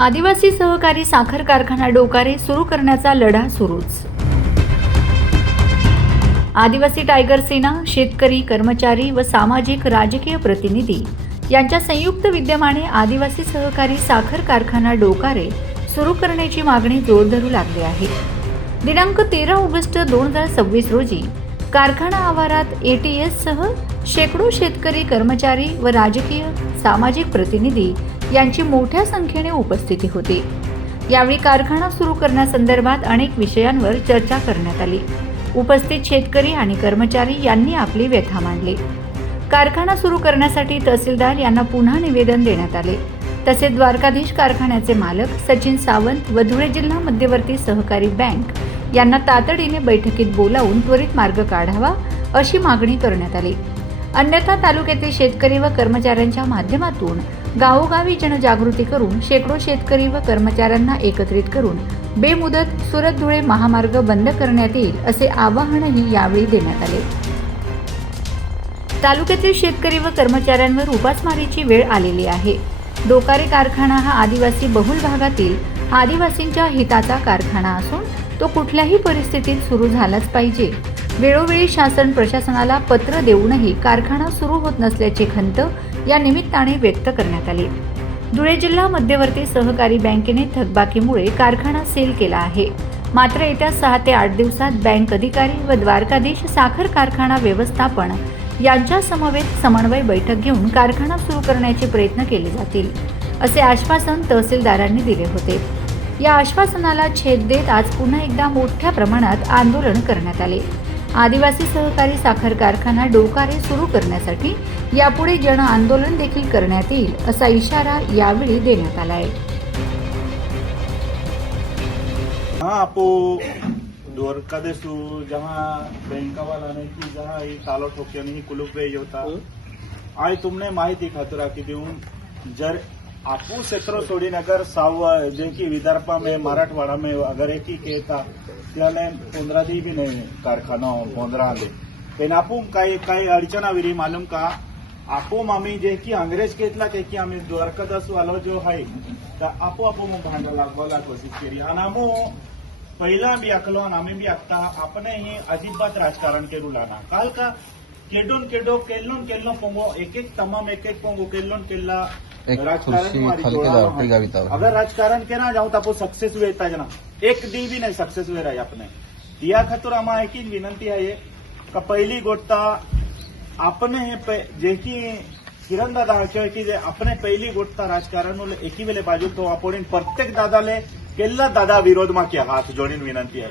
आदिवासी सहकारी साखर कारखाना डोकारे सुरू करण्याचा लढा सुरूच। आदिवासी टायगर सेना, शेतकरी, कर्मचारी व सामाजिक राजकीय प्रतिनिधी यांच्या संयुक्त विद्यमाने आदिवासी सहकारी साखर कारखाना डोकारे सुरू करण्याची मागणी जोर धरू लागली आहे। दिनांक 13 ऑगस्ट 2026 रोजी कारखाना आवारात ATS सह शेकडो शेतकरी, कर्मचारी व राजकीय सामाजिक प्रतिनिधी यांची मोठ्या संख्येने उपस्थिती होती। यावेळी कारखाना सुरू करण्यासंदर्भात अनेक विषयांवर चर्चा करण्यात आली। उपस्थित शेतकरी आणि कर्मचारी यांनी आपली व्यथा मांडली। कारखाना सुरू करण्यासाठी तहसीलदार यांना पुन्हा निवेदन देण्यात आले। तसेच द्वारकाधीश कारखान्याचे मालक सचिन सावंत व धुळे जिल्हा मध्यवर्ती सहकारी बँक यांना तातडीने बैठकीत बोलावून त्वरित मार्ग काढावा अशी मागणी करण्यात आली। अन्यथा तालुक्यातील शेतकरी व कर्मचाऱ्यांच्या माध्यमातून गावोगावी जनजागृती करून शेकडो शेतकरी व कर्मचाऱ्यांना एकत्रित करून बेमुदत सुरत धुळे महामार्ग बंद करण्यात येईल असे आवाहनही यावेळी देण्यात आले। तालुक्यातील शेतकरी व कर्मचाऱ्यांवर उपासमारीची वेळ आलेली आहे। डोकारे कारखाना हा आदिवासी बहुल भागातील आदिवासींच्या हिताचा कारखाना असून तो कुठल्याही परिस्थितीत सुरू झालाच पाहिजे। वेळोवेळी शासन प्रशासनाला पत्र देऊनही कारखाना सुरू होत नसल्याची खंत या निमित्ताने व्यक्त करण्यात आली। धुळे जिल्हा मध्यवर्ती सहकारी बँकेने थकबाकीमुळे कारखाना सील केला आहे। मात्र येत्या 6 ते 8 दिवसात बँक अधिकारी व द्वारकाधीश साखर कारखाना व्यवस्थापन यांच्या समवेत समन्वय बैठक घेऊन कारखाना सुरू करण्याचे प्रयत्न केले जातील असे आश्वासन तहसीलदारांनी दिले होते। या आश्वासनाला छेद देत आज पुन्हा एकदा मोठ्या प्रमाणात आंदोलन करण्यात आले। आदिवासी सहकारी साखर कारखाना डोकारे सुरू करण्यासाठी यापुढे जन आंदोलन देखील करण्यात येईल असा इशारा यावेळी देण्यात आला आहे। आपो द्वारकाधीश जहाँ बैंक वाला ने की जहाँ ये तालो ठोके नहीं कुलूप वे होता आज तुमने माहिती खातिर की देऊन जर आपू सेक्रो सोडीन अगर साव जे की विदर्भ में मराठवाड़ा में अगर एक ही कहता त्याने 15 दी भी नहीं कारखाना 15 आले पण आपू काही अडचणा विरी मालूम का आपो आम्ही जे की अंग्रेज घेतला ते की आम्ही द्वारकादास वालो जो आहे तर आपो भांडा लागवायला कोशिश केली आणि आम्ही पहिला बी आखलो आणि आम्ही बी आखता आपणे ही अजिबात राजकारण केरू लाना काल का केडून केडो केल्लो पोंगो एक तमाम एक पोंगो केल्ला राजकारण अगर राजकारण के ना जाऊं तो सक्सेस वे जना एक दी भी नहीं सक्सेस वे रहा अपने या खातर आम्हा एक विनंती आहे का पहिली गोष्ट आपने जे की किरण दादा की जे अपने पहिली गोष्ट राजकारण एकी वेले बाजू तो आपण प्रत्येक दादाले केल्ला दादा विरोध में क्या हाथ जोड़ीने विनंती है।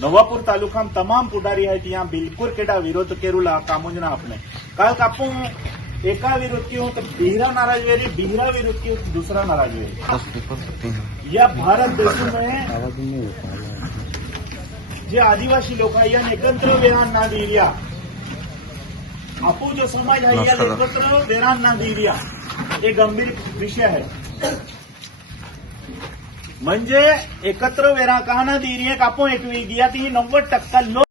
नवापुर तालुका में तमाम पुढारी है यहाँ बिल्कुल केटा विरोध केरूला कामुजना अपने काल कापू एका विरोध की हो तो बिहरा नाराज वेरी बिहरा विरोध की हो तो दूसरा नाराज वेरी या भारत देश में जे आदिवासी लोक या एकत्र वेरान ना दिल्या आपू जो समाज है या एकत्र वेरान ना दिल्या ये गंभीर विषय है। म्हणजे एकत्र वेरा का ना दिली कापू एक दिया ती 90% लोक